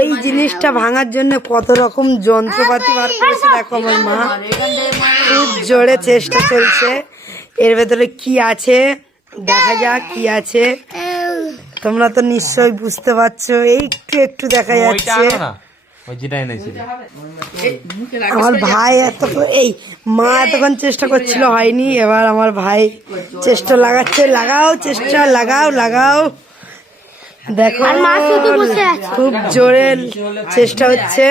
এই জিনিসটা ভাঙার জন্য কত রকম যন্ত্রপাতি বার করেছে দেখো আমার মা। খুব জোরে চেষ্টা চলছে। এর ভেতরে কি আছে দেখা যাক কি আছে। তোমরা তো নিশ্চয়ই বুঝতে পারছো, একটু একটু দেখা যাচ্ছে। আমার ভাই এই মা এতক্ষণ চেষ্টা করছিল হয়নি, এবার আমার ভাই চেষ্টা লাগাচ্ছে। লাগাও চেষ্টা, লাগাও লাগাও। দেখো খুব জোরে চেষ্টা হচ্ছে,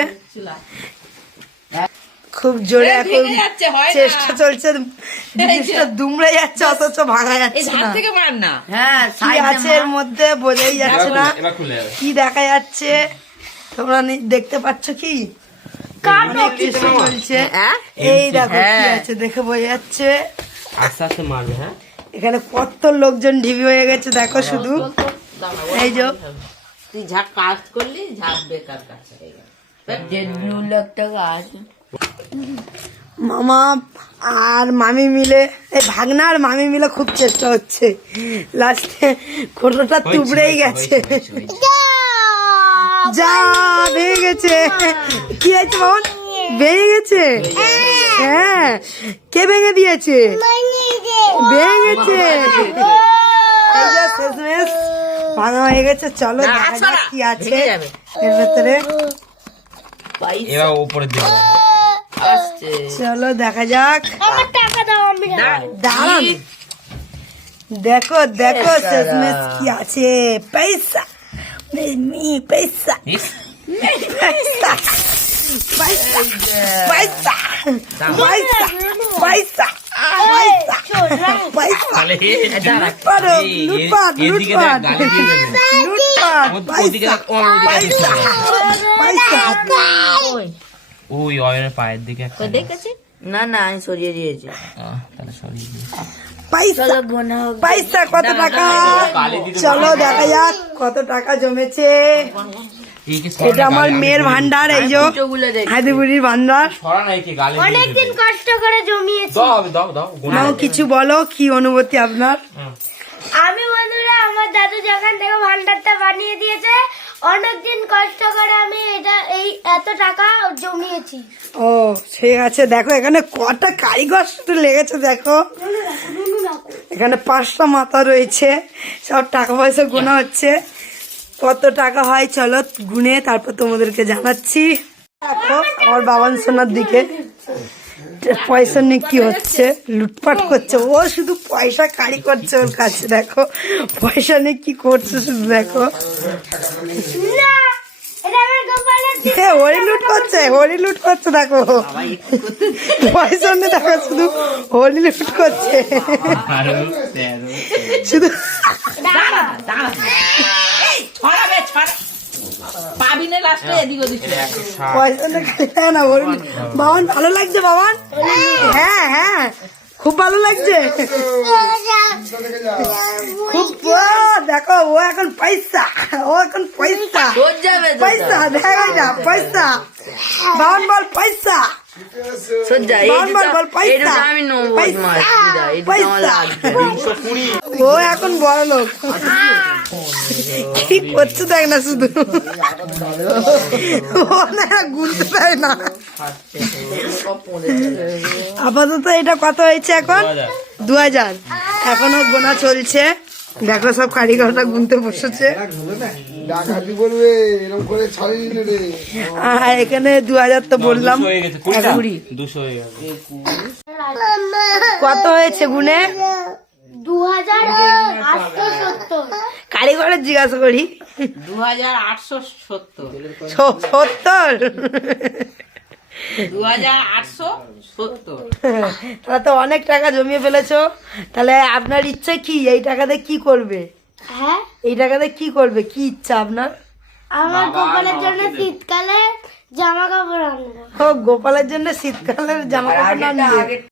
খুব জোরে এখন চেষ্টা চলছে। জিনিসটা দুমড়ে যাচ্ছে অথচ ভাঙা যাচ্ছে না। কি আছে এর মধ্যে বোঝাই যাচ্ছে না, কি দেখা যাচ্ছে তোমরা দেখতে পাচ্ছ কি? অনেক চেষ্টা চলছে। এই দেখো কি আছে দেখে বোঝা যাচ্ছে। আস্তে আস্তে মারবে। হ্যাঁ, এখানে কত লোকজন ঢিবি হয়ে গেছে দেখো শুধু। এই যে তুই যা কাজ করলি ঝাপ বেকার কাজ হয়ে গেল। মামা আর মামি মিলে, এই ভাগনা আর মামি মিলে খুব চেষ্টা হচ্ছে। লাস্টে কোটোটা তুবড়েই গেছে। যা ভেঙে গেছে। কি হয়েছে বাবা? ভেঙে গেছে। হ্যাঁ, কে ভেঙে দিয়েছে? ভেঙে গেছে। শেষমেশ ভাঙা হয়ে গেছে। চলো দেখা যাক কি আছে এর ভেতরে। চলো দেখা যাক। দাঁড়ান, দেখো দেখো শেষমেশ কি আছে। পয়সা পয়সা পয়সা পয়সা পয়সা পয়সা পয়সা লুটপাট লুটপাট ওই অয়নের পায়ের দিকে দেখেছি না না আমি সরিয়ে দিয়েছি। তাহলে সরিয়ে দিয়েছি। পয়সা কত টাকা? চলো দেখা যাক কত টাকা জমেছে। এটা আমার মেয়ের ভান্ডার, এই যে হাদিবুড়ির ভান্ডার। অনেকদিন কষ্ট করে জমিয়েছি। নাও কিছু বলো, কি অনুভূতি আপনার? আমি বন্ধুরা, আমার দাদু যখন থেকে ভান্ডারটা বানিয়ে দিয়েছে, অনেকদিন কষ্ট করে আমি এই এত টাকা জমিয়েছি। ও ঠিক আছে। দেখো এখানে কটা কারিগর লেগেছে দেখো। এখানে 5টা মাথা রয়েছে, সব টাকা পয়সা গোনা হচ্ছে। কত টাকা হয় চলো গুনে তারপর তোমাদেরকে জানাচ্ছি। দেখো আমার বাবান সোনার দিকে পয়সা নিয়ে কি হচ্ছে, লুটপাট করছে। ও শুধু পয়সা কারি করছে ওর কাছে। দেখো পয়সা নিয়ে কি করছে শুধু দেখো। হরি লুট করছে, হরি লুট করছে। দেখো পয়সা নিয়ে দেখো শুধু হরি লুট করছে শুধু। বাবান ভালো লাগছে বাবান? হ্যাঁ হ্যাঁ খুব ভালো লাগছে। খুব দেখো ও এখন পয়সা, ও এখন পয়সা পয়সা দেখা না পয়সা। বাবান বল পয়সা, ও এখন বড় লোক। কি করছে দেখ না শুধু, গুনতে পারে না। আপাতত এটা কত হয়েছে এখন? 2000। এখনো গোনা চলছে। দেখো সব কারিগররা গুনতে বসেছে। এখানে 2000 তো বললাম। কত হয়েছে গুনে? 2870। কারিগরের জিজ্ঞাসা করি। 2870। 2870। তাহলে তো অনেক টাকা জমিয়ে ফেলেছো। তাহলে আপনার ইচ্ছা কি? এই টাকাতে কি করবে? হ্যাঁ, এই টাকাতে কি করবে? কি ইচ্ছা আপনার? আমার গোপালের জন্য শীতকালে জামা কাপড় আনবো। ও গোপালের জন্য শীতকালের জামা কাপড় আনবে।